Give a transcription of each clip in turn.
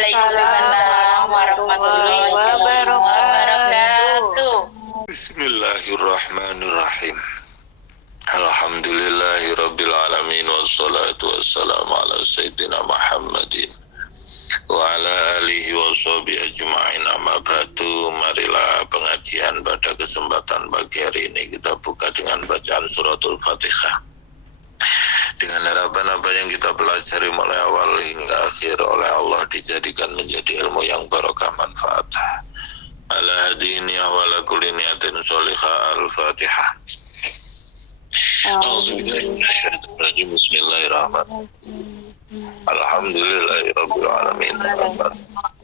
Waalaikumsalam warahmatullahi wabarakatuh. Bismillahirrahmanirrahim. Alhamdulillahirabbil alamin wassalatu wassalamu ala sayyidina Muhammadin wa ala alihi washabihi ajma'in. Amma ba'du, marilah pengajian pada kesempatan pagi hari ini kita buka dengan bacaan suratul Fatihah, dengan harapan apa yang kita pelajari mulai awal hingga akhir oleh Allah dijadikan menjadi ilmu yang barokah manfaat. Ala hadini wa ala kulli niyatin sholihah. Al-Fatihah. Bismillahirrahmanirrahim. Alhamdulillahirabbil alamin.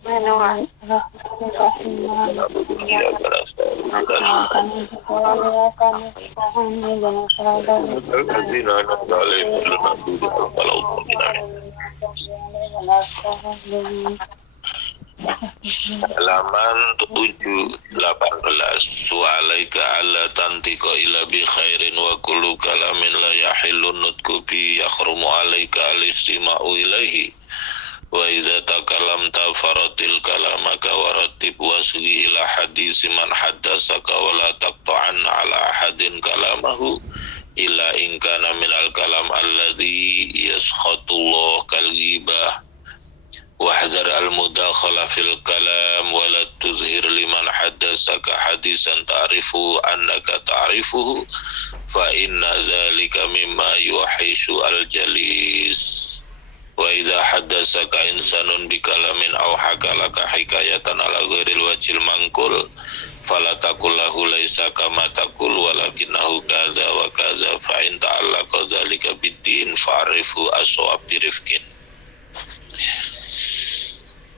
Halaman 718. Wa'alaika alla tantiqa ila bi khairin wa kullu kalamin la yahillu nutku bi yakhrumu alaika al-istima'u ilaihi wa idza takalamta faratil kalamaka waratib wasgi ila hadisi man haddasaka wa la taqta'anna ala ahadin kalamahu illa in kana minal kalam alladhi yaskhatullah kal ghibah wahdhar al-mudakhala fil kalam wa la tuzhir liman haddasaka hadisan ta'rifu annaka ta'rifuhu fa inna zalika mimma yuhishu al-jalis wa idha haddasaka insanun bikalamin aw hakalaka hikayatan ala ghairil wajhil manqul fala taqul lahu laisa kama taqul walakinahu kadza wa kadza fa in ta'allaqa dzalika bid-din fa'rifu as-shawab birifqin.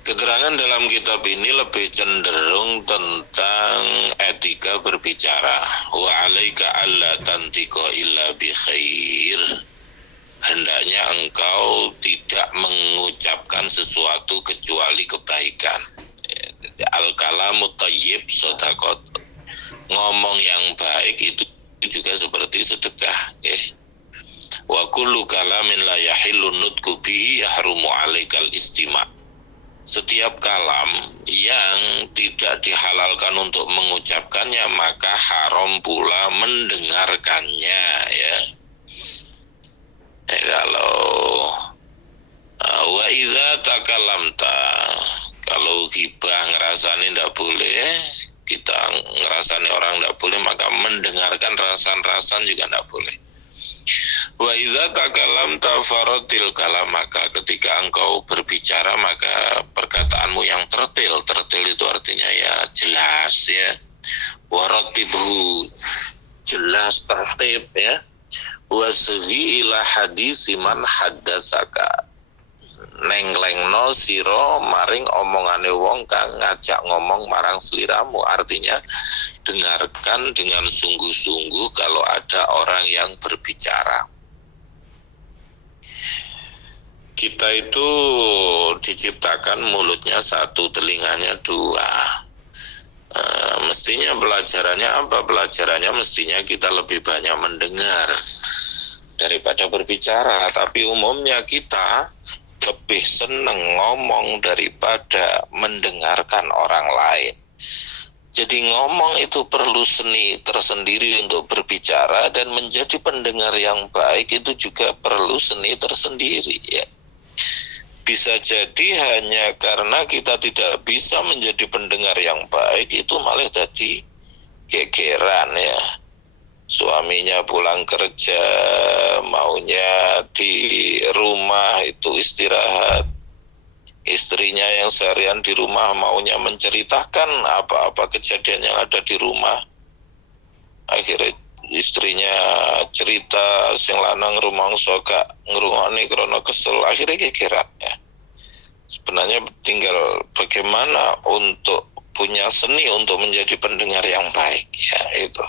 Keterangan dalam kitab ini lebih cenderung tentang etika berbicara. Wa alaika alla tantiqa illa bi khair. Hendaknya engkau tidak mengucapkan sesuatu kecuali kebaikan. Al-kalamu thayyib shadaqat. Ngomong yang baik itu juga seperti sedekah. Wa kullu kalamin la yahillu nutqu bihi yahrumu alaikal istima'. Setiap kalam yang tidak dihalalkan untuk mengucapkannya maka haram pula mendengarkannya, ya. Kalau wa idza takalamta, kalau ghibah ngerasani tidak boleh, kita ngerasani orang tidak boleh, maka mendengarkan rasan-rasan juga tidak boleh. Wa idza takalamta faratil kalam, maka ketika engkau berbicara maka perkataanmu yang tertil itu artinya ya jelas, ya. Waratibhu, jelas, tertib, ya. Wasghi ila hadisi man haddasaka, nenglengno sira maring omongane wong kang ngajak ngomong marang sliramu. Artinya dengarkan dengan sungguh-sungguh kalau ada orang yang berbicara. Kita itu diciptakan mulutnya satu, telinganya dua. Mestinya pelajarannya apa? Pelajarannya mestinya kita lebih banyak mendengar daripada berbicara. Tapi umumnya kita lebih senang ngomong daripada mendengarkan orang lain. Jadi ngomong itu perlu seni tersendiri untuk berbicara, dan menjadi pendengar yang baik itu juga perlu seni tersendiri, ya. Bisa jadi hanya karena kita tidak bisa menjadi pendengar yang baik, itu malah jadi gegeran, ya. Suaminya pulang kerja, maunya di rumah itu istirahat. Istrinya yang seharian di rumah maunya menceritakan apa-apa kejadian yang ada di rumah. Akhirnya istrinya cerita, sing lanang rumangsa gak ngrungokne krana kesel, akhirnya gegeran, ya. Sebenarnya tinggal bagaimana untuk punya seni untuk menjadi pendengar yang baik, ya, itu.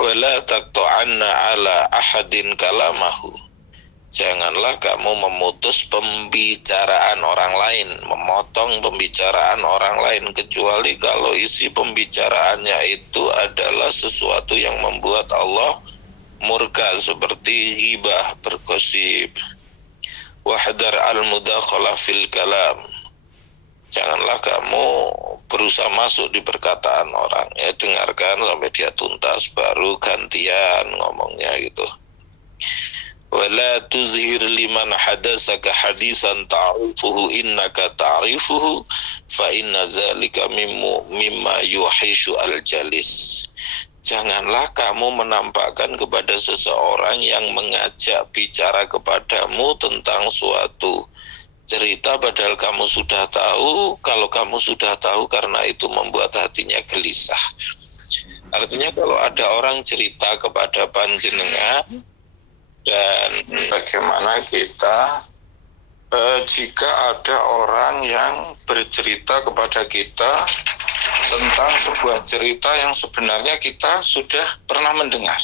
Wala taqta'anna ala ahadin kalamahu. Janganlah kamu memutus pembicaraan orang lain, memotong pembicaraan orang lain, kecuali kalau isi pembicaraannya itu adalah sesuatu yang membuat Allah murka, seperti ghibah, bergosip. Wahdar al-mudakhalah fil kalam. janganlah kamu berusaha masuk di perkataan orang, ya dengarkan sampai dia tuntas baru gantian ngomongnya gitu. Wala tuzhir liman hadasaka hadisan ta'rifuhu innaka ta'rifuhu fa inna zalika mimma yuhishu al-jalis. Janganlah kamu menampakkan kepada seseorang yang mengajak bicara kepadamu tentang suatu cerita padahal kamu sudah tahu. Kalau kamu sudah tahu, karena itu membuat hatinya gelisah. Artinya kalau ada orang cerita kepada panjenengan, dan bagaimana kita jika ada orang yang bercerita kepada kita tentang sebuah cerita yang sebenarnya kita sudah pernah mendengar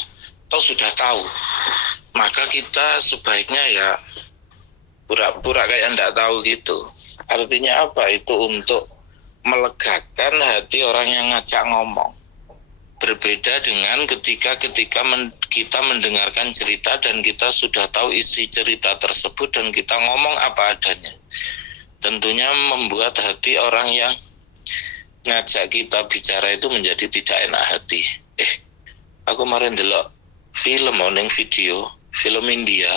atau sudah tahu, maka kita sebaiknya ya pura-pura kayak enggak tahu gitu. Artinya apa? Itu untuk melegakan hati orang yang ngajak ngomong. Berbeda dengan ketika kita mendengarkan cerita dan kita sudah tahu isi cerita tersebut dan kita ngomong apa adanya. Tentunya membuat hati orang yang ngajak kita bicara itu menjadi tidak enak hati. Aku kemarin delok film ning video, film India,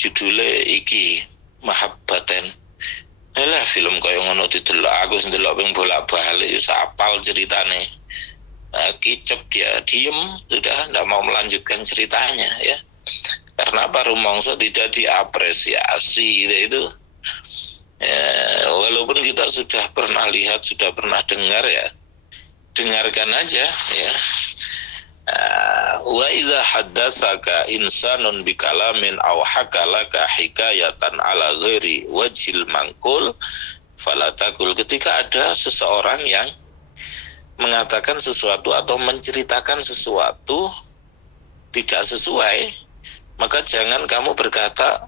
judulnya iki Mahabbaten. Alah film kaya ngono didelok, aku sendelok ping bolak-balik ya sapal ceritane. Kicep dia diem, sudah tidak mau melanjutkan ceritanya ya, karena baru mongso tidak diapresiasi itu ya, walaupun kita sudah pernah lihat, sudah pernah dengar ya, dengarkan aja ya. Wa idza haddatsaka insanun bikalamin aw hakalaka hikayatan ala ghairi wajhil mangkul fala taqul. Ketika ada seseorang yang mengatakan sesuatu atau menceritakan sesuatu tidak sesuai, maka jangan kamu berkata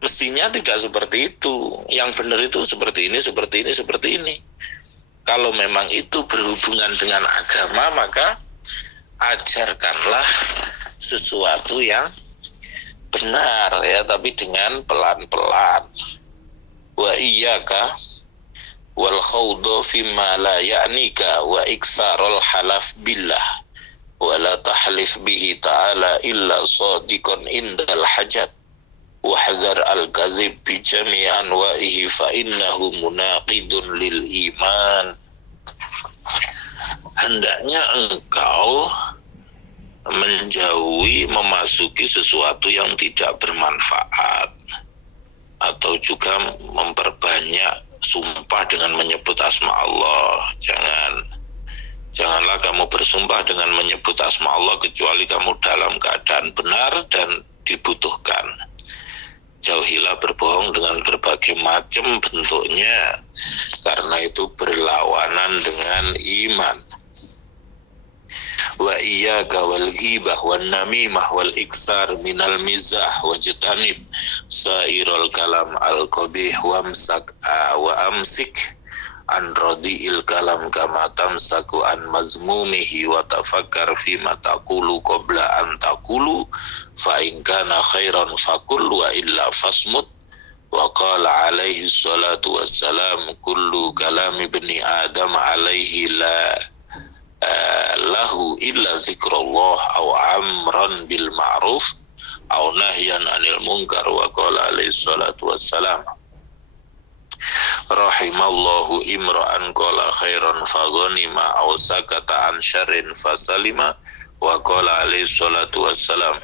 mestinya tidak seperti itu, yang benar itu seperti ini, seperti ini, seperti ini. Kalau memang itu berhubungan dengan agama, maka ajarkanlah sesuatu yang benar ya, tapi dengan pelan-pelan. Wa iyyaka wal khawdu fima la ya'nika wa iksarul halaf billah wa la tahlif bihi ta'ala illa sadiqan indal hajat wa hadhar al kadzib bi jami' anwa'ihi fa innahu munaqidun lil iman. Hendaknya engkau menjauhi memasuki sesuatu yang tidak bermanfaat, atau juga memperbanyak sumpah dengan menyebut asma Allah. Janganlah kamu bersumpah dengan menyebut asma Allah kecuali kamu dalam keadaan benar dan dibutuhkan. Jauhilah berbohong dengan berbagai macam bentuknya, karena itu berlawanan dengan iman. Wa iyyaka wal ghibah wan namimah wal iksar minal mizah wajtanib sairul kalam al qabih wamsak wa amsik an radiil kalam kama tamsaku an mazmumihi wa tafakkar fi ma taqulu qabla an taqulu fa in kana khairan faqul wa illa fasmut. Wa qala alaihi salatu wassalam kullu kalami ibni adam alaihi lahu illa zikrullah aw amran bil ma'ruf aw nahyan anil munkar. Wa qala alaihi salatu wassalam rahimallahu imra'an qala khairan faghanima aw sakata an syarrin fasalima. Wa qala alaihi salatu wassalam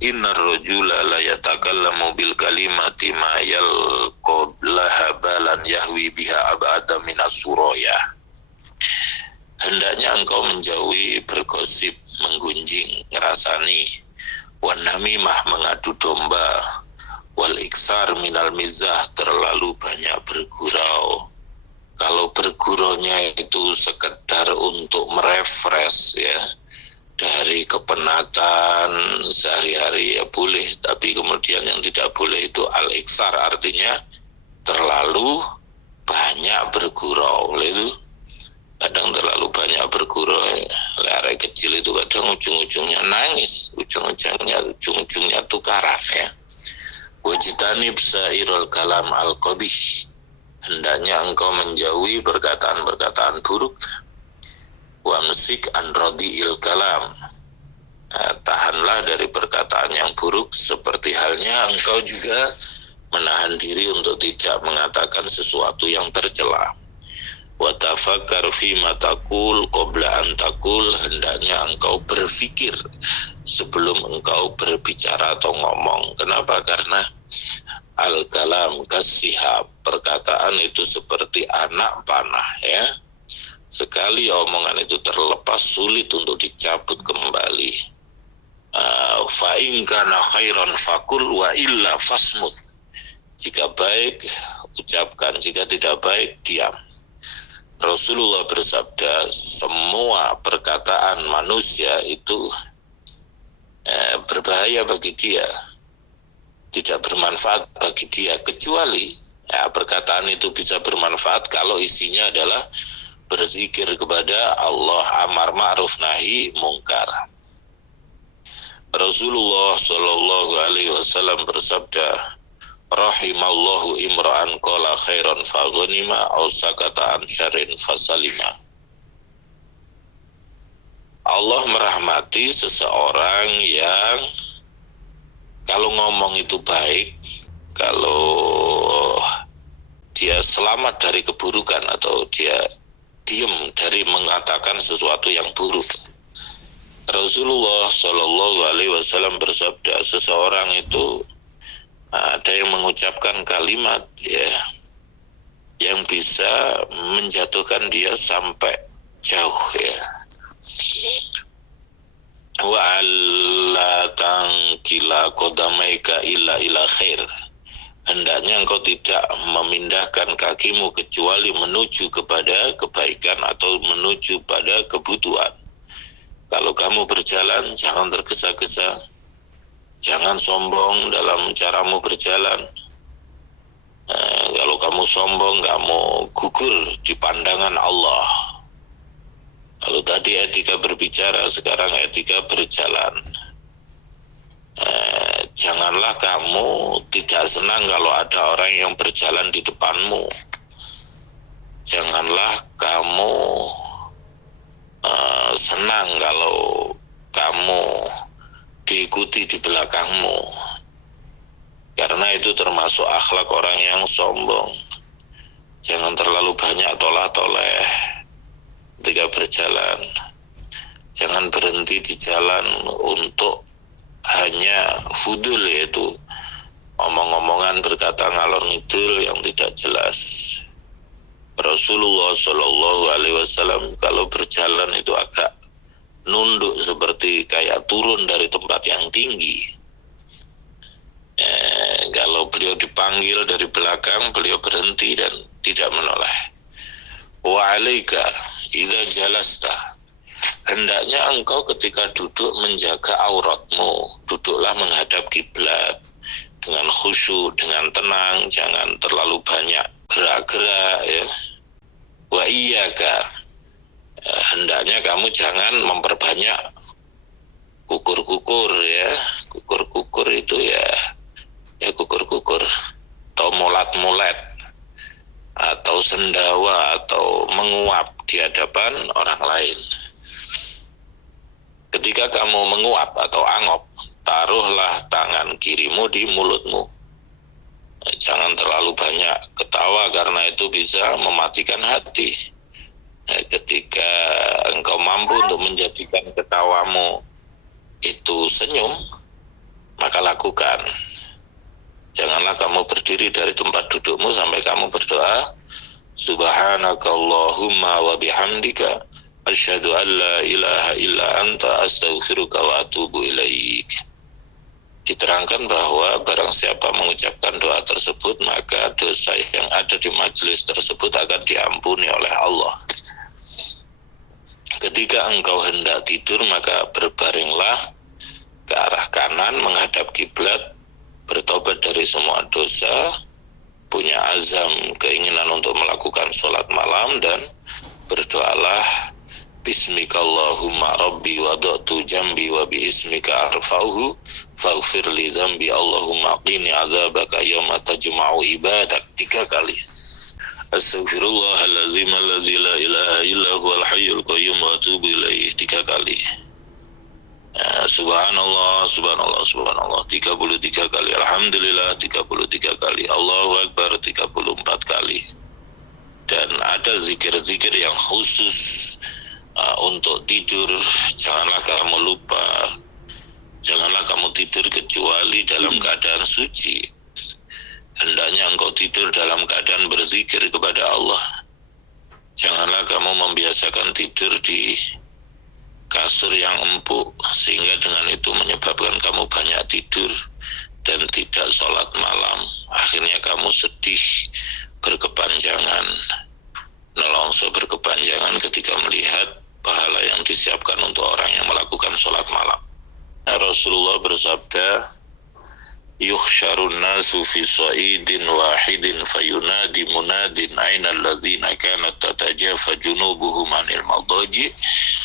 innar rajula la yatakallamu bil kalimati ma yalqablaha balan yahwi biha abada minas suraya. Hendaknya engkau menjauhi bergosip, menggunjing, ngerasani, wan namimah, mengadu domba, wal iksar minal mizah, terlalu banyak bergurau. Kalau berguraunya itu sekedar untuk merefresh ya, dari kepenatan sehari-hari ya boleh, tapi kemudian yang tidak boleh itu al-iksar, artinya terlalu banyak bergurau. Itu kadang terlalu banyak bergurau. Lari kecil itu kadang ujung-ujungnya nangis, ujung-ujungnya tukaran ya. Wajtanib sairul kalam al-qabih, hendaknya engkau menjauhi perkataan-perkataan buruk. Wamsik an radiil kalam, tahanlah dari perkataan yang buruk, seperti halnya engkau juga menahan diri untuk tidak mengatakan sesuatu yang tercela. Wa tafakkar fi ma taqul qabla an taqul, hendaknya engkau berpikir sebelum engkau berbicara atau ngomong. Kenapa? Karena al-kalam kasihab, perkataan itu seperti anak panah ya. Sekali omongan itu terlepas, sulit untuk dicabut kembali. Fa in kana khairan fakul wa illa fasmut. Jika baik, ucapkan. Jika tidak baik, diam. Rasulullah bersabda, semua perkataan manusia itu berbahaya bagi dia, tidak bermanfaat bagi dia, kecuali perkataan itu bisa bermanfaat kalau isinya adalah berzikir kepada Allah, amar ma'ruf nahi mungkar. Rasulullah Shallallahu Alaihi Wasallam bersabda, rahimallahu imra'an qala khairan fa ghanima aw sakata an syarrin fa salima. Allah merahmati seseorang yang kalau ngomong itu baik, kalau dia selamat dari keburukan atau dia diam dari mengatakan sesuatu yang buruk. Rasulullah Shallallahu Alaihi Wasallam bersabda, seseorang itu ada yang mengucapkan kalimat ya yang bisa menjatuhkan dia sampai jauh ya. Wa alla tangkila qadamaika ila khair, hendaknya engkau tidak memindahkan kakimu kecuali menuju kepada kebaikan atau menuju pada kebutuhan. Kalau kamu berjalan, jangan tergesa-gesa, jangan sombong dalam caramu berjalan. Kalau kamu sombong, kamu gugur di pandangan Allah. Kalau tadi etika berbicara, sekarang etika berjalan. Janganlah kamu tidak senang kalau ada orang yang berjalan di depanmu. Janganlah kamu senang kalau kamu diikuti di belakangmu, karena itu termasuk akhlak orang yang sombong. Jangan terlalu banyak tolah-toleh ketika berjalan. Jangan berhenti di jalan untuk hanya fudul, yaitu omong-omongan berkata ngalor ngidul yang tidak jelas. Rasulullah Shallallahu Alaihi Wasallam kalau berjalan itu agak nunduk seperti kayak turun dari tempat yang tinggi. Kalau beliau dipanggil dari belakang, beliau berhenti dan tidak menoleh. Wa alaika idza jalasta, hendaknya engkau ketika duduk menjaga auratmu, duduklah menghadap kiblat dengan khusyuk, dengan tenang, jangan terlalu banyak gerak-gerak ya. Wa iyyaka, hendaknya kamu jangan memperbanyak kukur-kukur ya. Kukur-kukur itu ya kukur-kukur atau mulat-mulet atau sendawa atau menguap di hadapan orang lain. Ketika kamu menguap atau angop, taruhlah tangan kirimu di mulutmu. Jangan terlalu banyak ketawa karena itu bisa mematikan hati. Ketika engkau mampu untuk menjadikan ketawamu itu senyum, maka lakukan. Janganlah kamu berdiri dari tempat dudukmu sampai kamu berdoa, Subhanakallahumma wa bihamdika asyhadu an la ilaha illa anta astaghfiruka wa atubu ilaik. Diterangkan bahwa barang siapa mengucapkan doa tersebut, maka dosa yang ada di majelis tersebut akan diampuni oleh Allah. Ketika engkau hendak tidur, maka berbaringlah ke arah kanan menghadap kiblat, bertobat dari semua dosa, punya azam keinginan untuk melakukan sholat malam, dan berdoalah, Bismikallahumma rabbi wada'tu jambi wa biismika arfa'uhu faghfir li dzambi Allahumma qini adzabaka yawma tajma'u ibadak, 3 kali. Astaghfirullahalazim alladzi la ilaha illa huwal hayyul qayyum wa atubu ilaih 3 kali. Subhanallah, subhanallah, subhanallah 33 kali. Alhamdulillah 33 kali. Allahu Akbar 34 kali. Dan ada zikir-zikir yang khusus untuk tidur. Janganlah kamu lupa, janganlah kamu tidur kecuali dalam keadaan suci. Hendaknya engkau tidur dalam keadaan berzikir kepada Allah. Janganlah kamu membiasakan tidur di kasur yang empuk, sehingga dengan itu menyebabkan kamu banyak tidur dan tidak sholat malam. Akhirnya kamu sedih berkepanjangan, nelongso berkepanjangan ketika melihat pahala yang disiapkan untuk orang yang melakukan sholat malam. Rasulullah bersabda, yukhsyarun nasu fi sa'idin wahidin fayunadi munadin aina alladzina kanat tatajafa junubuhum anil madaji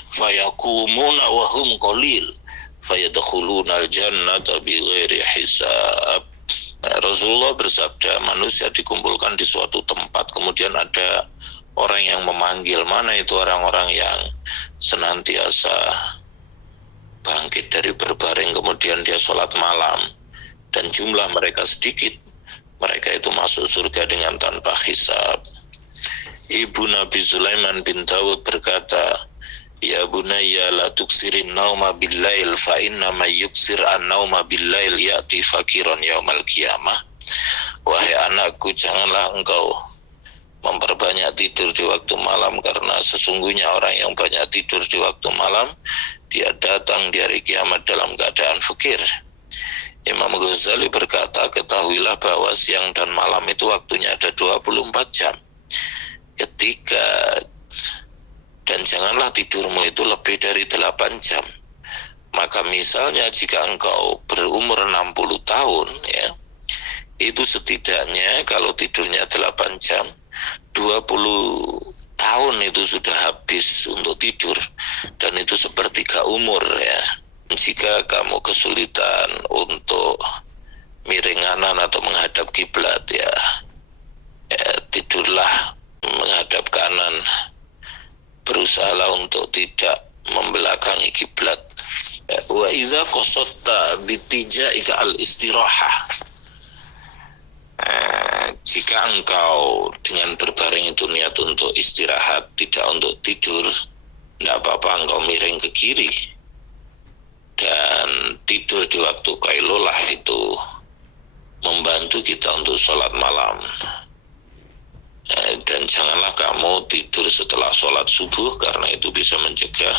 fayakumuna wa hum qalil fayadkhuluna al-jannata bighairi hisab. Rasulullah bersabda, manusia dikumpulkan di suatu tempat, kemudian ada orang yang memanggil. Mana itu orang-orang yang senantiasa bangkit dari berbaring kemudian dia sholat malam, dan jumlah mereka sedikit, mereka itu masuk surga dengan tanpa hisab. Ibu Nabi Sulaiman bin Dawud berkata, ya bunayya la tuksirin nauma billail fa inna ma yuksir an nauma billail ya'ti fakiran yaumal qiyamah. Wahai anakku, janganlah engkau memperbanyak tidur di waktu malam, karena sesungguhnya orang yang banyak tidur di waktu malam, dia datang di hari kiamat dalam keadaan fakir. Imam Ghazali berkata, ketahuilah bahwa siang dan malam itu waktunya ada 24 jam. Dan janganlah tidurmu itu lebih dari 8 jam. Maka misalnya jika engkau berumur 60 tahun, ya, itu setidaknya kalau tidurnya 8 jam, 20 tahun itu sudah habis untuk tidur, dan itu sepertiga umur, ya. Jika kamu kesulitan untuk miring kanan atau menghadap kiblat, ya tidurlah menghadap kanan. Berusahalah untuk tidak membelakangi kiblat. Wa idza qasatta bitijaika al-istirahah. Jika engkau dengan berbaring itu niat untuk istirahat, tidak untuk tidur, tidak apa-apa engkau miring ke kiri. Dan tidur di waktu qailulah itu membantu kita untuk sholat malam. Dan janganlah kamu tidur setelah sholat subuh, karena itu bisa mencegah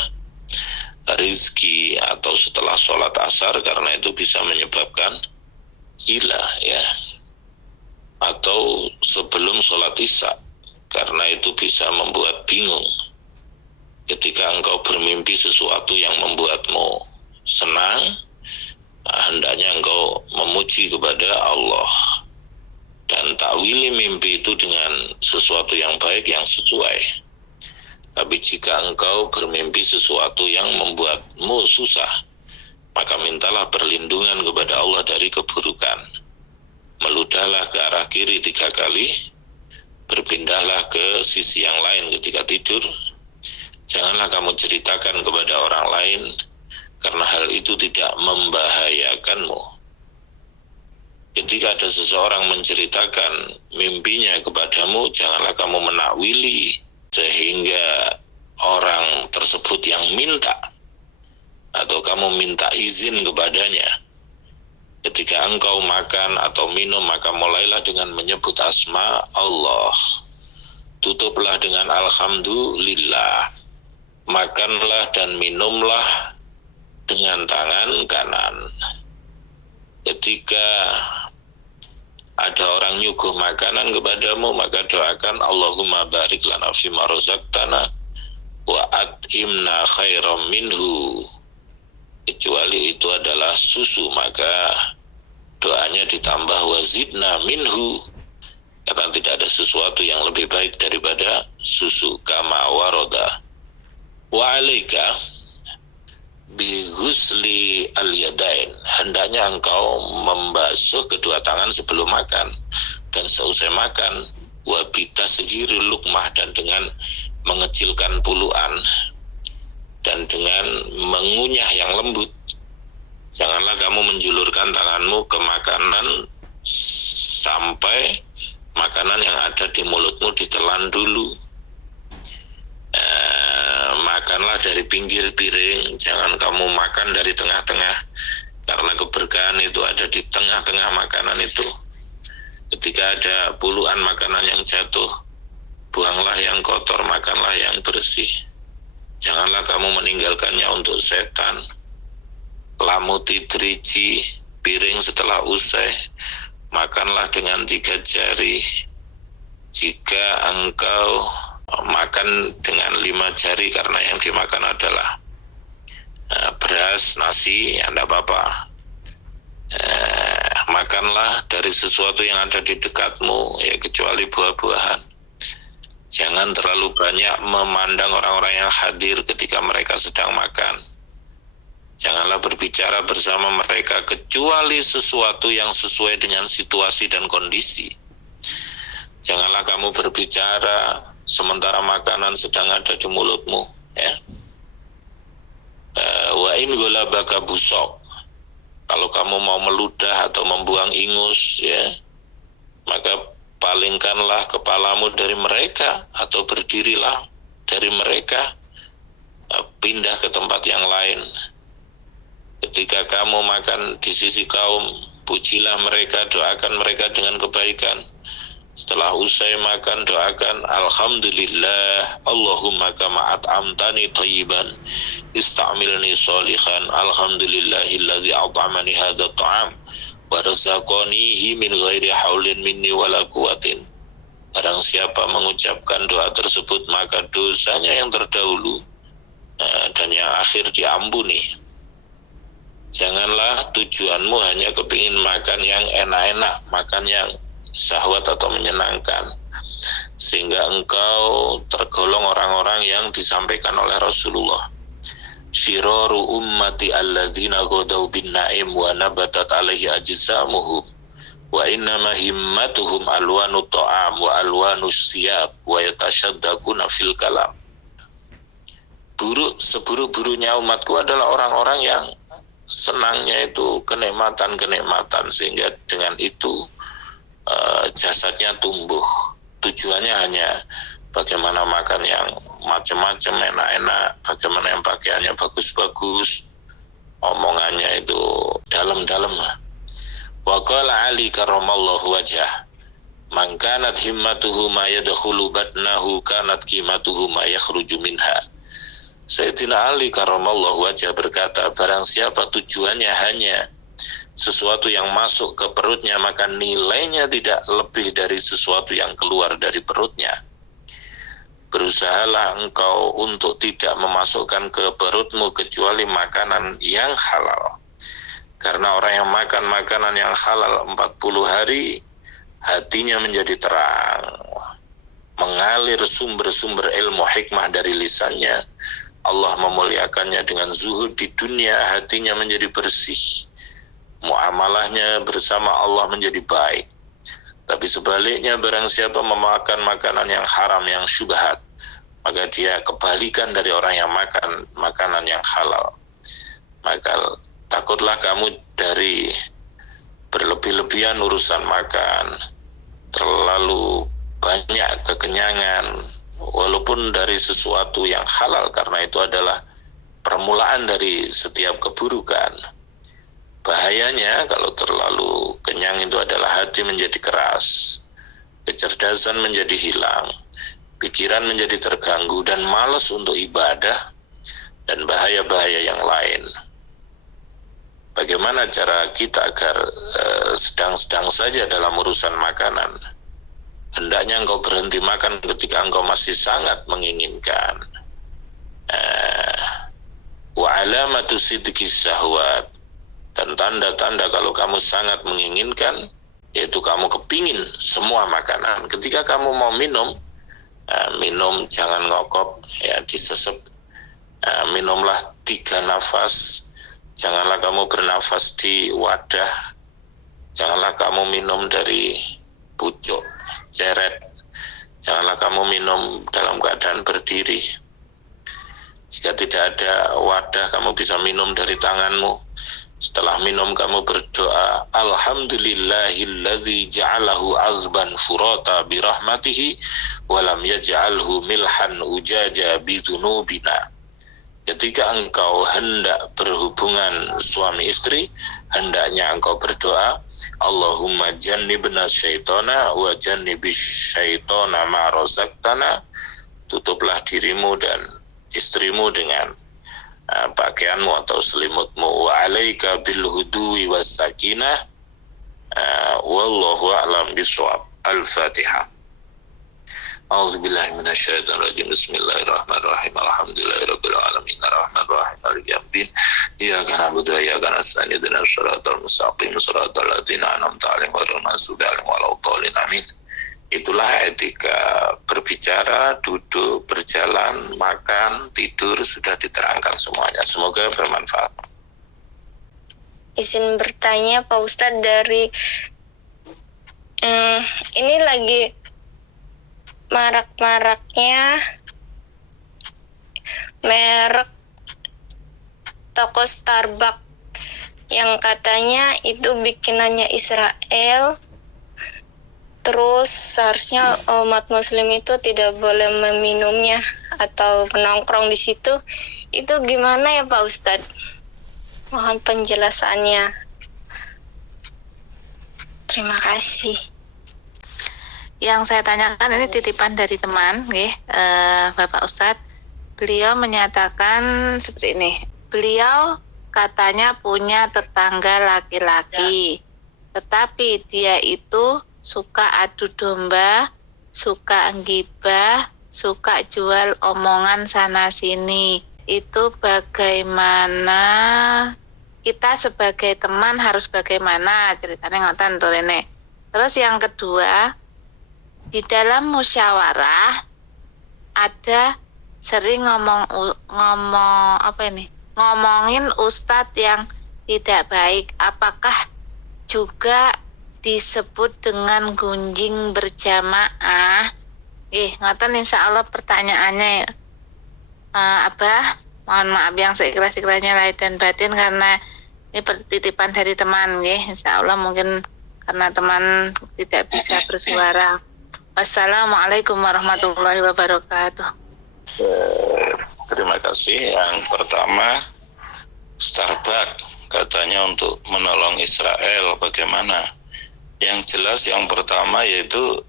rizki, atau setelah sholat asar, karena itu bisa menyebabkan gila, ya. Atau sebelum sholat isya, karena itu bisa membuat bingung. Ketika engkau bermimpi sesuatu yang membuatmu senang, hendaknya engkau memuji kepada Allah dan takwili mimpi itu dengan sesuatu yang baik, yang sesuai. Tapi jika engkau bermimpi sesuatu yang membuatmu susah, maka mintalah perlindungan kepada Allah dari keburukan. Meludahlah ke arah kiri 3 kali, berpindahlah ke sisi yang lain ketika tidur. Janganlah kamu ceritakan kepada orang lain, karena hal itu tidak membahayakanmu. Ketika ada seseorang menceritakan mimpinya kepadamu, janganlah kamu menakwili sehingga orang tersebut yang minta, atau kamu minta izin kepadanya. Ketika engkau makan atau minum, maka mulailah dengan menyebut asma Allah. Tutuplah dengan alhamdulillah. Makanlah dan minumlah dengan tangan kanan. Ketika ada orang nyuguh makanan kepadamu, maka doakan Allahumma barik lana fima razaqtana wa at'imna khairam minhu. Kecuali itu adalah susu, maka doanya ditambah wazidna minhu, karena tidak ada sesuatu yang lebih baik daripada susu. Kama waroda wa alaika bighusli al-yadain. Hendaknya engkau membasuh kedua tangan sebelum makan, dan seusai makan wa bitasghiril luqmah, dan dengan mengecilkan puluhan, dan dengan mengunyah yang lembut. Janganlah kamu menjulurkan tanganmu ke makanan sampai makanan yang ada di mulutmu ditelan dulu. Makanlah dari pinggir piring, jangan kamu makan dari tengah-tengah, karena keberkahan itu ada di tengah-tengah makanan itu. Ketika ada puluhan makanan yang jatuh, buanglah yang kotor, makanlah yang bersih. Janganlah kamu meninggalkannya untuk setan. Lamuti driji, piring setelah usai, makanlah dengan 3 jari. Jika engkau makan dengan 5 jari, karena yang dimakan adalah beras, nasi, ya tidak apa-apa. Makanlah dari sesuatu yang ada di dekatmu, ya kecuali buah-buahan. Jangan terlalu banyak memandang orang-orang yang hadir ketika mereka sedang makan. Janganlah berbicara bersama mereka kecuali sesuatu yang sesuai dengan situasi dan kondisi. Janganlah kamu berbicara sementara makanan sedang ada di mulutmu, ya. Wa in ghalabaka busok, kalau kamu mau meludah atau membuang ingus, ya, maka palingkanlah kepalamu dari mereka atau berdirilah dari mereka, pindah ke tempat yang lain. Ketika kamu makan di sisi kaum, pujilah mereka, doakan mereka dengan kebaikan. Setelah usai makan, doakan alhamdulillah, Allahumma kama at'amtani thayyiban, istamilni sholihan, alhamdulillahilladzi at'amani hadza ta'am wa razaqanihi min ghairi haulin minni wala quwwatin. Barang siapa mengucapkan doa tersebut, maka dosanya yang terdahulu dan yang akhir diampuni. Janganlah tujuanmu hanya kepingin makan yang enak-enak, makan yang syahwat atau menyenangkan, sehingga engkau tergolong orang-orang yang disampaikan oleh Rasulullah. Syiraru ummati alladzina ghadaw bin na'im wa nabatat alaihi ajsamuhum wa innama himmatuhum alwanu ta'am wa alwanu siyab wa yatashaddaquna fil kalam. Seburuk-buruknya umatku adalah orang-orang yang senangnya itu kenikmatan-kenikmatan, sehingga dengan itu jasadnya tumbuh. Tujuannya hanya bagaimana makan yang macam-macam, enak-enak, bagaimana yang pakaiannya bagus-bagus, omongannya itu dalam-dalam. Wa qala Ali karramallahu wajhah, man kanat himmatuhu ma yadkhulu batnahu kanat qimatuhu ma yakhruju minha. Sayyidina Ali karramallahu wajhah berkata, barang siapa tujuannya hanya sesuatu yang masuk ke perutnya, maka nilainya tidak lebih dari sesuatu yang keluar dari perutnya. Berusahalah engkau untuk tidak memasukkan ke perutmu kecuali makanan yang halal. Karena orang yang makan makanan yang halal 40 hari, hatinya menjadi terang, mengalir sumber-sumber ilmu hikmah dari lisannya. Allah memuliakannya dengan zuhud di dunia, hatinya menjadi bersih, muamalahnya bersama Allah menjadi baik. Tapi sebaliknya, barang siapa memakan makanan yang haram, yang syubhat, maka dia kebalikan dari orang yang makan makanan yang halal. Maka takutlah kamu dari berlebih-lebihan urusan makan, terlalu banyak kekenyangan, walaupun dari sesuatu yang halal, karena itu adalah permulaan dari setiap keburukan. Bahayanya kalau terlalu kenyang itu adalah hati menjadi keras, kecerdasan menjadi hilang, pikiran menjadi terganggu, dan malas untuk ibadah, dan bahaya-bahaya yang lain. Bagaimana cara kita agar sedang-sedang saja dalam urusan makanan? Hendaknya engkau berhenti makan ketika engkau masih sangat menginginkan. Wa alamatu sidqi syahwat, dan tanda-tanda kalau kamu sangat menginginkan, yaitu kamu kepingin semua makanan. Ketika kamu mau minum, minum jangan ngokop, ya disesep. Minumlah 3 nafas. Janganlah kamu bernafas di wadah. Janganlah kamu minum dari pucuk, ceret. Janganlah kamu minum dalam keadaan berdiri. Jika tidak ada wadah, kamu bisa minum dari tanganmu. Setelah minum kamu berdoa, Alhamdulillahilladzi ja'alahu azban furata birahmatihi walam yaj'alhu milhan ujaja bidunubina. Ketika engkau hendak berhubungan suami istri, hendaknya engkau berdoa, Allahumma jannibna syaitana wa jannibis syaitana ma razaqtana. Tutuplah dirimu dan istrimu dengan pakaianmu atau selimutmu. Wa alaika bil hudui was sakinah. Wallahu a'lam bishawab. Al-Fatihah. A'udzubillahi minasyaitonir rajim. Bismillahirrahmanirrahim. Alhamdulillahirabbil alamin. Arrahmanirrahim. Maliki yaumiddin. Iyyaka na'budu wa iyyaka nasta'in. Ihdinas shiratal mustaqim. Shiratal ladzina an'amta 'alaihim ghairil maghdubi 'alaihim waladdallin. Amin. Itulah etika berbicara, duduk, berjalan, makan, tidur, sudah diterangkan semuanya. Semoga bermanfaat. Izin bertanya Pak Ustadz, dari ini lagi marak-maraknya merek toko Starbucks yang katanya itu bikinannya Israel. Terus seharusnya umat muslim itu tidak boleh meminumnya atau menongkrong di situ. Itu gimana ya Pak Ustadz? Mohon penjelasannya. Terima kasih. Yang saya tanyakan ini titipan dari teman, Bapak Ustadz. Beliau menyatakan seperti ini. Beliau katanya punya tetangga laki-laki, tetapi dia itu suka adu domba, suka gibah, suka jual omongan sana sini. Itu bagaimana kita sebagai teman harus bagaimana? Ceritanya ngoten tuh Rene. Terus yang kedua, di dalam musyawarah ada sering ngomongin ustadz yang tidak baik. Apakah juga disebut dengan gunjing berjamaah? Ngoten insya Allah pertanyaannya Abah. Mohon maaf yang seikhlas-ikhlasnya lahir dan batin karena ini titipan dari teman. Insya Allah mungkin karena teman tidak bisa bersuara. Wassalamualaikum warahmatullahi wabarakatuh. Terima kasih. Yang pertama, Starbucks katanya untuk menolong Israel. Bagaimana? Yang jelas yang pertama yaitu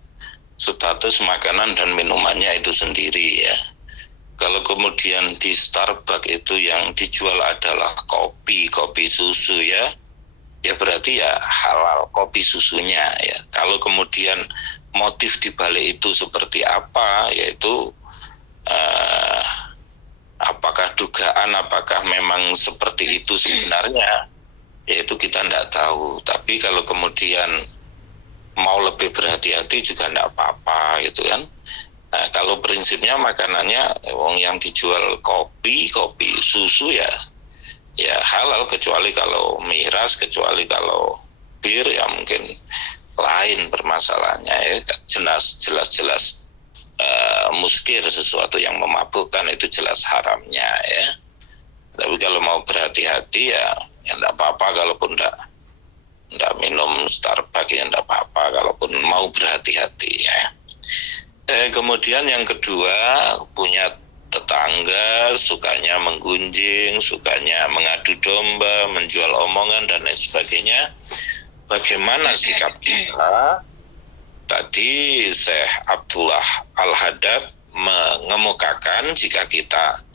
status makanan dan minumannya itu sendiri ya. Kalau kemudian di Starbucks itu yang dijual adalah kopi susu ya berarti ya halal kopi susunya ya. Kalau kemudian motif dibalik itu seperti apa, yaitu apakah dugaan, apakah memang seperti itu sebenarnya, yaitu kita tidak tahu. Tapi kalau kemudian mau lebih berhati-hati juga tidak apa-apa gitu kan. Nah, kalau prinsipnya makanannya yang dijual kopi susu ya halal, kecuali kalau miras, kecuali kalau bir ya mungkin lain permasalahannya ya. Jelas muskir, sesuatu yang memabukkan itu jelas haramnya ya. Tapi kalau mau berhati-hati ya tidak apa-apa, kalaupun tidak minum Starbucks ya tidak apa-apa, kalaupun mau berhati-hati ya. Kemudian yang kedua, punya tetangga sukanya menggunjing, sukanya mengadu domba, menjual omongan dan lain sebagainya. Bagaimana sikap kita? Tadi Syekh Abdullah Al-Haddad mengemukakan jika kita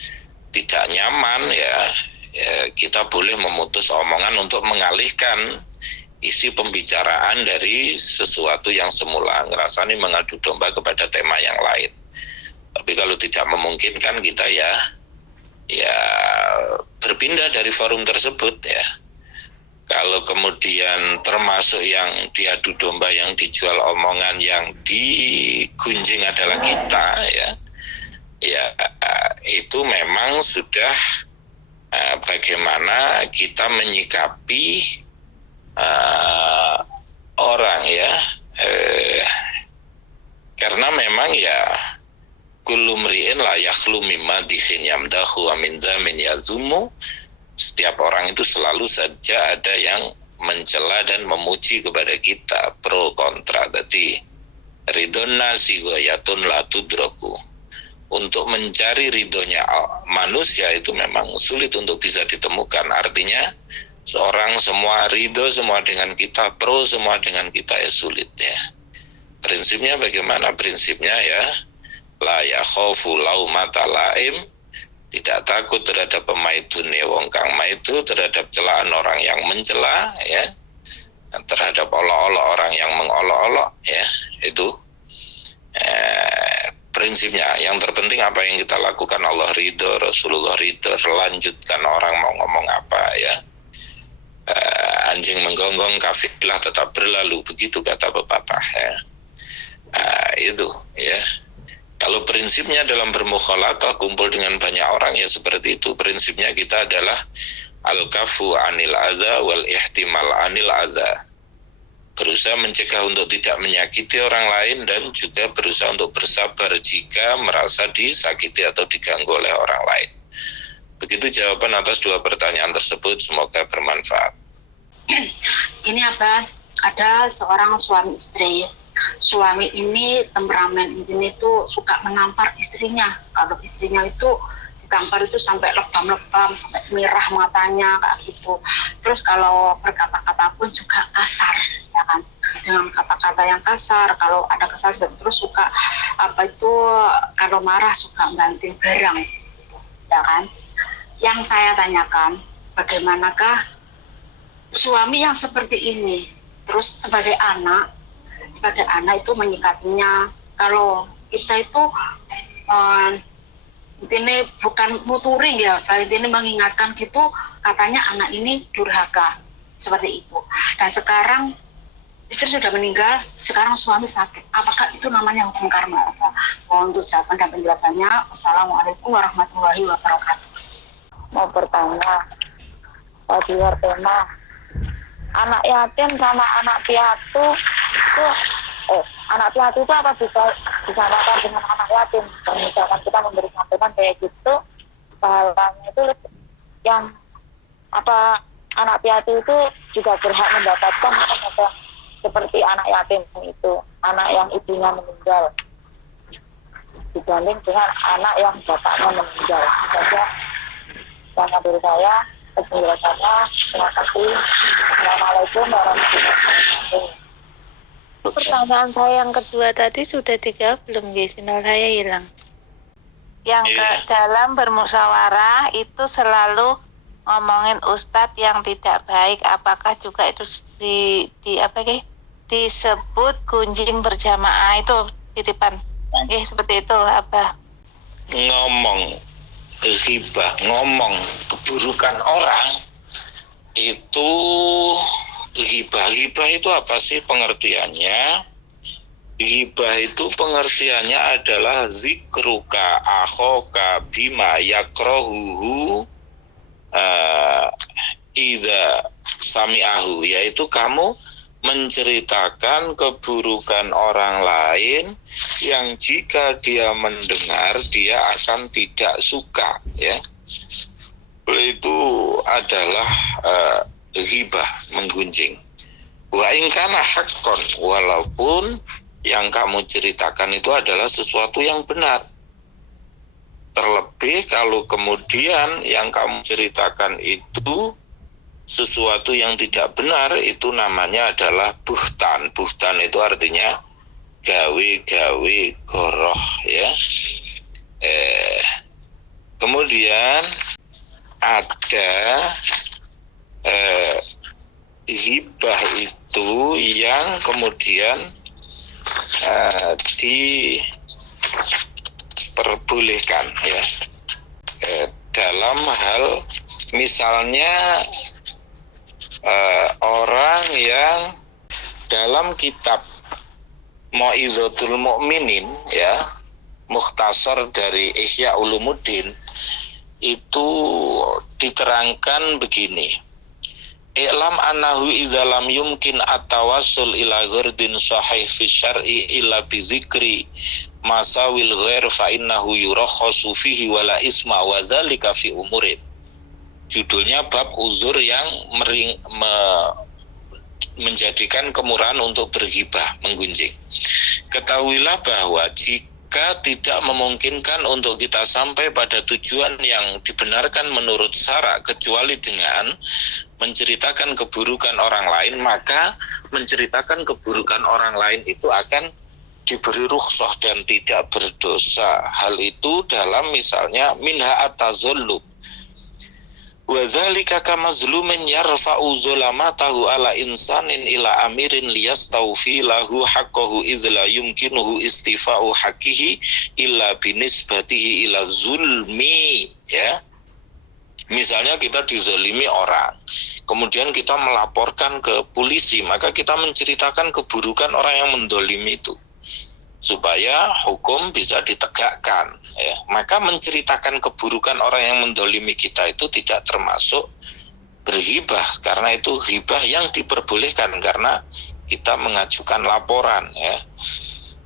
tidak nyaman ya kita boleh memutus omongan untuk mengalihkan isi pembicaraan dari sesuatu yang semula ngerasani mengadu domba kepada tema yang lain. Tapi kalau tidak memungkinkan, kita ya berpindah dari forum tersebut ya. Kalau kemudian termasuk yang diadu domba, yang dijual omongan, yang digunjing adalah kita ya itu memang sudah bagaimana kita menyikapi orang ya. Karena memang ya kullu mri'in la yakhlu mimma dikhin yamdahu wa min zamin yazumu. Setiap orang itu selalu saja ada yang mencela dan memuji kepada kita, pro kontra. Tadi ridhon nasi ghayatun la tudraku. Untuk mencari ridhonya manusia itu memang sulit untuk bisa ditemukan. Artinya seorang semua ridho semua dengan kita, pro semua dengan kita ya sulit ya. Prinsipnya bagaimana? Prinsipnya ya la yakhafu laumata laim, tidak takut terhadap pemaitune wong kang maitu, terhadap celaan orang yang mencela ya, terhadap olok-olok orang yang mengolok-olok ya. Itu prinsipnya. Yang terpenting apa yang kita lakukan Allah ridho, Rasulullah ridho, lanjutkan orang mau ngomong apa ya. Anjing menggonggong kafilah tetap berlalu, begitu kata pepatah ya. Itu ya. Kalau prinsipnya dalam bermukhalatah kumpul dengan banyak orang ya seperti itu. Prinsipnya kita adalah al-kafu anil adza wal ihtimal anil adza. Berusaha mencegah untuk tidak menyakiti orang lain dan juga berusaha untuk bersabar jika merasa disakiti atau diganggu oleh orang lain. Begitu jawaban atas dua pertanyaan tersebut, semoga bermanfaat. Ini Abah, ada seorang suami istri. Suami ini temperamen ini tuh suka menampar istrinya. Kalau istrinya itu ditampar itu sampai lebam-lebam, sampai merah matanya kayak gitu. Terus kalau berkata-kata pun juga kasar, ya kan? Dengan kata-kata yang kasar. Kalau ada kesal terus suka kalau marah suka banting barang, ya kan? Yang saya tanyakan, bagaimanakah suami yang seperti ini? Terus sebagai anak itu menyikapinya. Kalau kita itu ini bukan muturing ya, ini mengingatkan gitu, katanya anak ini durhaka seperti itu. Dan sekarang istri sudah meninggal, sekarang suami sakit. Apakah itu namanya hukum karma? Mohon untuk jawaban dan penjelasannya. Assalamualaikum warahmatullahi wabarakatuh. Mau bertanya, di luar tema, anak yatim sama anak piatu itu anak piatu itu apa bisa disamakan dengan anak yatim? Dan misalkan kita memberi santunan kayak gitu, pahalanya itu yang apa anak piatu itu juga berhak mendapatkan apa seperti anak yatim itu, anak yang ibunya meninggal dibanding dengan anak yang bapaknya meninggal. Saja yang dari saya penjelasannya. Terima kasih. Assalamualaikum warahmatullahi wabarakatuh. Pertanyaan saya yang kedua tadi sudah dijawab belum, guys? Sinyal saya hilang. Yang dalam bermusyawarah itu selalu ngomongin ustadz yang tidak baik, apakah juga itu disebut gunjing berjamaah? Itu titipan. Seperti itu apa? Ngomong ghibah, ngomong keburukan orang itu ghibah. Ghibah itu apa sih pengertiannya? Ghibah itu pengertiannya adalah zikruka akhoka bima yakrohuhu idza sami'ahu, yaitu kamu menceritakan keburukan orang lain yang jika dia mendengar dia akan tidak suka ya. Itu adalah ghibah, menggunjing. Wa in kana haqqan, walaupun yang kamu ceritakan itu adalah sesuatu yang benar. Terlebih kalau kemudian yang kamu ceritakan itu sesuatu yang tidak benar, itu namanya adalah buhtan. Buhtan itu artinya gawe-gawe goroh ya. Kemudian ada ghibah itu yang kemudian diperbolehkan ya, dalam hal misalnya orang yang dalam kitab Mau'izatul Mu'minin ya, mukhtasar dari Ihya Ulumuddin, itu diterangkan begini. I'lam annahu idza lam yumkin at-tawassul ila ghardin sahih fi syar'i illa bi dzikri masawil ghair fa innahu yurakhasu fihi wala isma wa dzalika fi umurin. Judulnya bab uzur yang menjadikan kemurahan untuk berghibah, menggunjing. Ketahuilah bahwa jika tidak memungkinkan untuk kita sampai pada tujuan yang dibenarkan menurut syara kecuali dengan menceritakan keburukan orang lain, maka menceritakan keburukan orang lain itu akan diberi rukhsah dan tidak berdosa. Hal itu dalam misalnya minha at-tazullub. Wa dzalika kamazlumin yarfa'u zulamatahu ala insanin ila amirin liyastawfi lahu haqqahu idz la yumkinuhu istifa'u haqqihi illa binisbatihi ila zulmi, ya. Misalnya kita dizalimi orang, kemudian kita melaporkan ke polisi, maka kita menceritakan keburukan orang yang mendolimi itu supaya hukum bisa ditegakkan, ya. Maka menceritakan keburukan orang yang mendolimi kita itu tidak termasuk berhibah, karena itu hibah yang diperbolehkan karena kita mengajukan laporan, ya.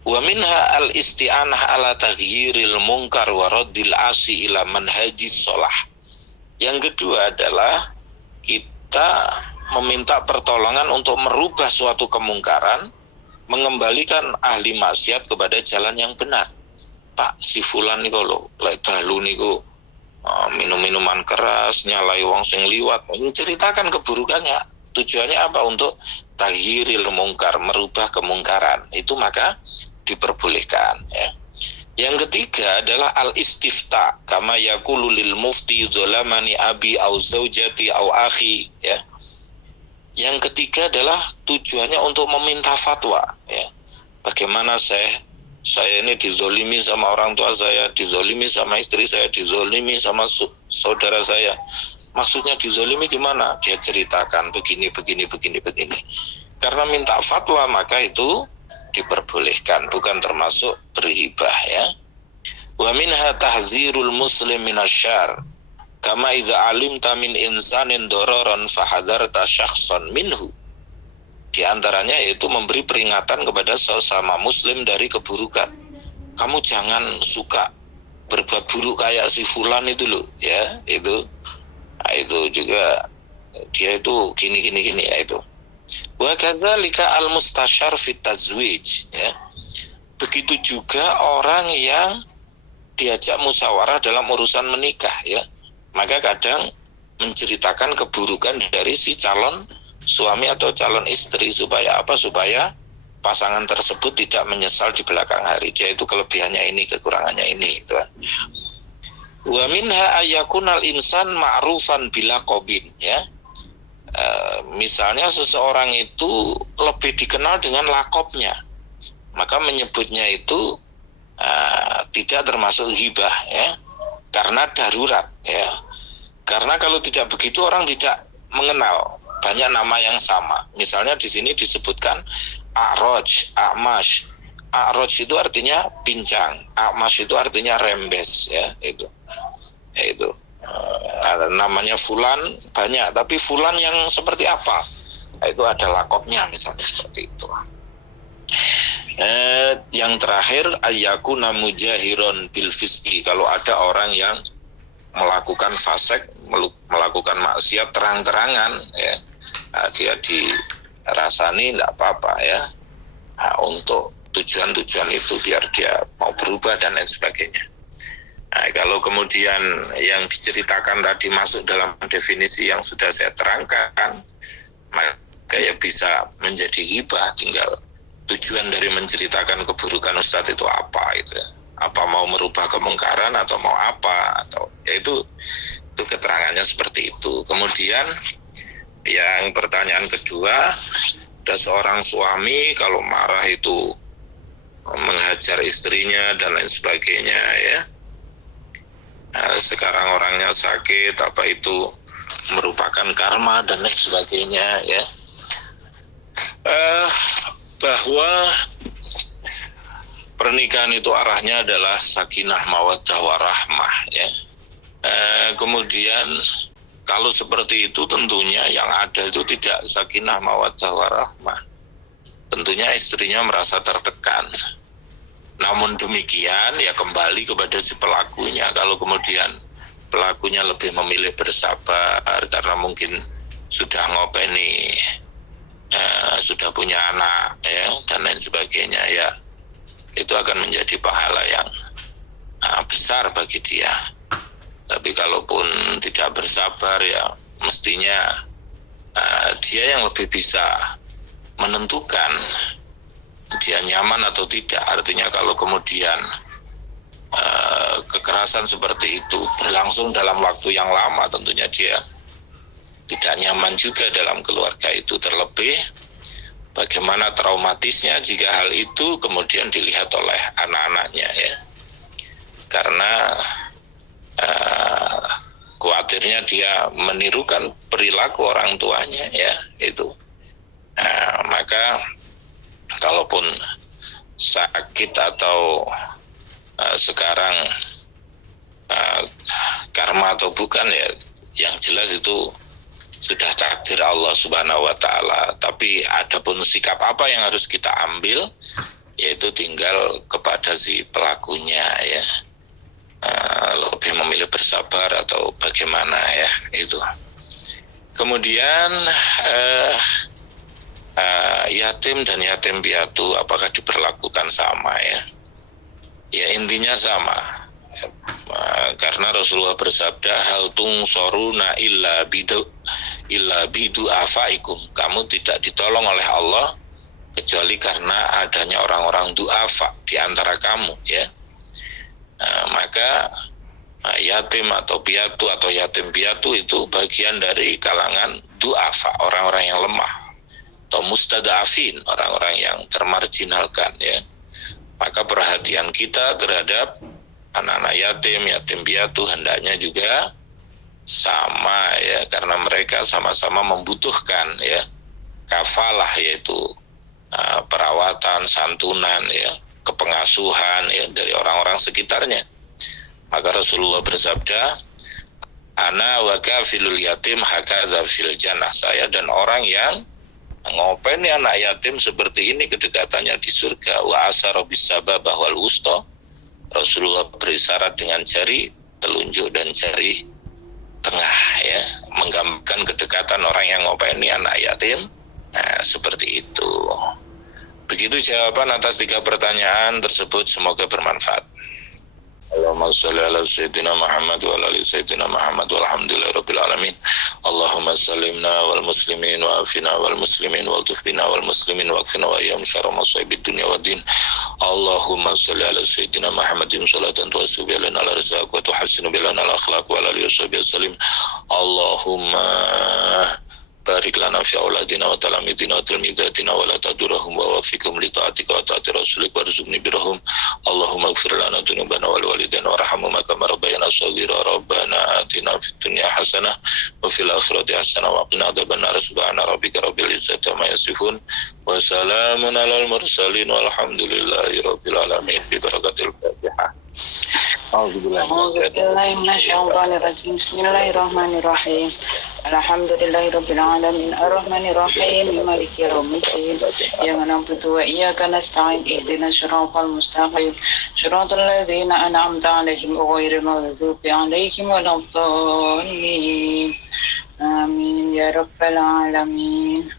Wa minha al-isti'anah ala taghyiril munkar wa raddil asi ila manhajis shalah. Yang kedua adalah kita meminta pertolongan untuk merubah suatu kemungkaran, mengembalikan ahli maksiat kepada jalan yang benar. Pak, si fulan niku lho, lek dalu niku minum-minuman keras, nyalai wong sing liwat, menceritakan keburukannya. Tujuannya apa? Untuk taghiril mungkar, merubah kemungkaran. Itu maka diperbolehkan, ya. Yang ketiga adalah al-istifta, kama yaqulu lil mufti zalamani abi au zaujati au akhi, ya. Yang ketiga adalah tujuannya untuk meminta fatwa, ya. Bagaimana saya ini dizolimi sama orang tua saya, dizolimi sama istri saya, dizolimi sama saudara saya. Maksudnya dizolimi gimana? Dia ceritakan begini. Karena minta fatwa maka itu diperbolehkan, bukan termasuk berhibah, ya. Wa minha tahzirul muslim minasyarr. Kama idza alimta min insanin dororon fahadzarta syakhsan minhu. Di antaranya yaitu memberi peringatan kepada sesama muslim dari keburukan. Kamu jangan suka berbuat buruk kayak si fulan itu loh, ya, itu. Nah, itu juga dia itu gini ya itu. Wa kadzalika al-mustasyar fit tazwij, ya. Begitu juga orang yang diajak musyawarah dalam urusan menikah, ya. Maka kadang menceritakan keburukan dari si calon suami atau calon istri supaya apa? Supaya pasangan tersebut tidak menyesal di belakang hari. Dia itu kelebihannya ini, kekurangannya ini, gitu. Wa minha ayakunal insan ma'rufan bila qobin, ya. Misalnya seseorang itu lebih dikenal dengan lakopnya, maka menyebutnya itu tidak termasuk hibah, ya. Karena darurat, ya. Karena kalau tidak begitu orang tidak mengenal banyak nama yang sama. Misalnya di sini disebutkan a'raj, a'mash. A'raj itu artinya pincang, a'mash itu artinya rembes, ya, itu. Itu. Namanya fulan banyak, tapi fulan yang seperti apa? Itu ada lakopnya misalnya seperti itu. Yang terakhir ayyakuna mujahiron bil fiski, kalau ada orang yang melakukan fasik, melakukan maksiat terang-terangan, ya, dia dirasani tidak apa-apa, ya. Nah, untuk tujuan-tujuan itu biar dia mau berubah dan lain sebagainya. Nah, kalau kemudian yang diceritakan tadi masuk dalam definisi yang sudah saya terangkan, maka ya bisa menjadi hibah. Tinggal tujuan dari menceritakan keburukan Ustadz itu apa, itu, apa mau merubah kemungkaran atau mau apa, atau ya itu keterangannya seperti itu. Kemudian yang pertanyaan kedua, ada seorang suami kalau marah itu menghajar istrinya dan lain sebagainya, ya. Nah, sekarang orangnya sakit, apa itu merupakan karma dan lain sebagainya, ya. Bahwa pernikahan itu arahnya adalah sakinah mawaddah warahmah, ya. Kemudian Kalau seperti itu tentunya yang ada itu tidak sakinah mawaddah warahmah. Tentunya istrinya merasa tertekan. Namun demikian ya kembali kepada si pelakunya. Kalau kemudian pelakunya lebih memilih bersabar karena mungkin sudah ngopeni, sudah punya anak ya dan lain sebagainya, ya itu akan menjadi pahala yang besar bagi dia. Tapi kalaupun tidak bersabar ya mestinya dia yang lebih bisa menentukan dia nyaman atau tidak. Artinya kalau kemudian kekerasan seperti itu berlangsung dalam waktu yang lama, tentunya dia tidak nyaman juga dalam keluarga itu. Terlebih bagaimana traumatisnya jika hal itu kemudian dilihat oleh anak-anaknya ya, karena khawatirnya dia menirukan perilaku orang tuanya ya itu. Maka kalaupun sakit atau sekarang karma atau bukan ya, yang jelas itu sudah takdir Allah Subhanahu wa taala. Tapi adapun sikap apa yang harus kita ambil, yaitu tinggal kepada si pelakunya ya, lebih memilih bersabar atau bagaimana ya itu. Kemudian yatim dan yatim piatu apakah diperlakukan sama ya? Ya intinya sama. Karena Rasulullah bersabda, hal tungsoruna illa bidu afaikum. Kamu tidak ditolong oleh Allah kecuali karena adanya orang-orang du'afa di antara kamu ya. Maka yatim atau piatu atau yatim piatu itu bagian dari kalangan du'afa, orang-orang yang lemah, atau mustadafin, orang-orang yang termarginalkan ya. Maka perhatian kita terhadap anak-anak yatim, yatim piatu hendaknya juga sama ya, karena mereka sama-sama membutuhkan ya kafalah, yaitu perawatan, santunan ya, kepengasuhan ya dari orang-orang sekitarnya. Maka Rasulullah bersabda, ana wa kafilul yatim hakadza fil jannah. Saya dan orang yang ngopeni anak yatim seperti ini kedekatannya di surga. Wa asara bisababah wal wusta. Rasulullah berisyarat dengan jari telunjuk dan jari tengah ya, menggambarkan kedekatan orang yang ngopeni anak yatim. Nah, seperti itu. Begitu jawaban atas 3 pertanyaan tersebut, semoga bermanfaat. Allahumma sholli ala sayyidina Muhammad wa ala ali sayyidina Muhammad walhamdulillahirabbil alamin. Allahumma sallimna wal muslimin wa afina wal muslimin wa tufina wal muslimin wa qina wa ayyam syarra masaibid dunya waddin. Allahumma sholli ala sayyidina Muhammadin sholatan tu'assu biha lana al-arzaq wa tuhassinu biha lana al-akhlaq wa ala alihi wasallim. Allahumma barik lana fi auladina wa talamidina wa tilmidatina wa la tadurahum wa wafiqhum li ta'atika wa ta'ati rasulik warzuqni birahum. Allahumma ighfir lana dzunubana wal walidayna warhamhuma kama rabbayana shaghira. Rabbana atina fid dunya hasanah wa fil akhirati hasanah wa qina adzabannar. Subhana rabbika rabbil izzati amma yasifun wa salamun alal mursalin walhamdulillahi rabbil alamin. Bi barakatil Fatihah. A'udzubillahi minasyaitonir rajim. Bismillahirrahmanirrahim. Alhamdulillahirabbil alamin arrahmanir rahim maliki yaumiddin. Iyyaka na'budu wa iyyaka nasta'in ihdinas siratal mustaqim. Shiratal ladzina an'amta 'alaihim ghairil maghdubi 'alaihim waladdallin. Amin ya rabbal alamin.